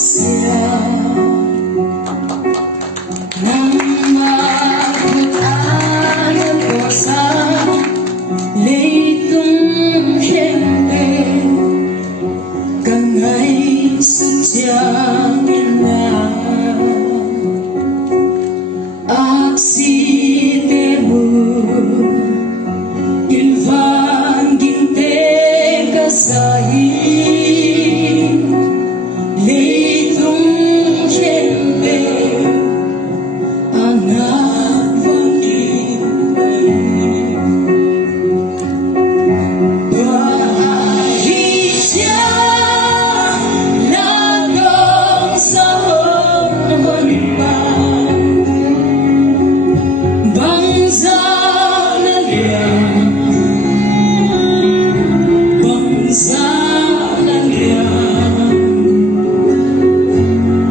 siya ng magkaalam ko sa litong hente kangay sadyang ina aksitemo ilvan ginte kasahin litong hente anak pag-ibig bahagi siya lagong sa honban bangsa na liyan bangsa na liyan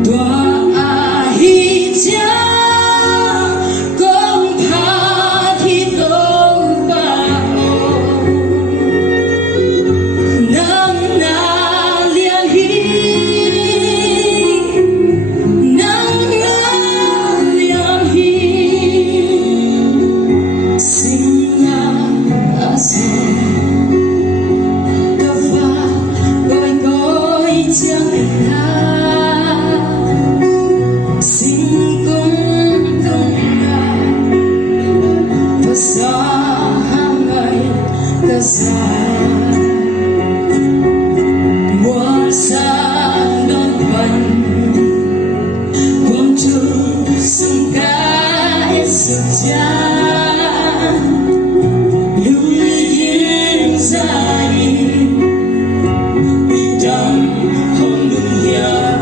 doahi siya kung pahitong pao nang naliyahi nang naliyahi singa aso kafa goy-goy chẳng ina xin cũng không ngờ và gió hàng ngày ta dài mùa sang đón vận buông chung sông cái sực cha lưu yên dài trong hôn lung nhau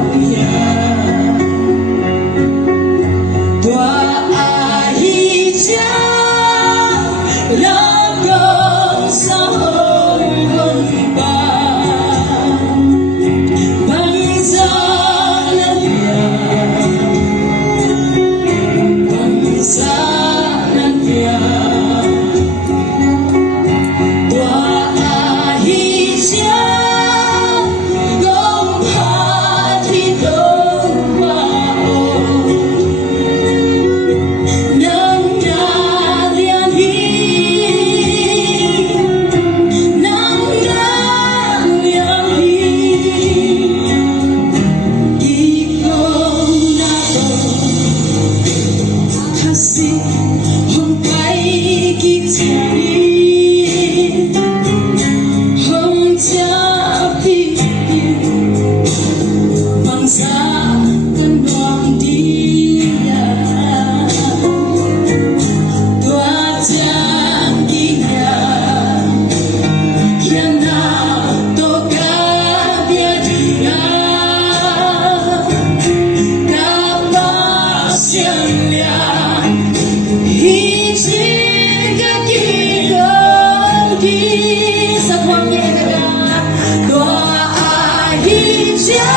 doahi cha lagong sa honban bangsa na liyan bangsa na liyan doahi siya kung pahitong pao nang naliyahi nang naliyahi ikong nato kasi hong kay kitari hong tiapi bangsa kanwang dia tuatang gina yang na toka dia dia kapasyan niya hijika kikogi sa kwangyaga doahi siya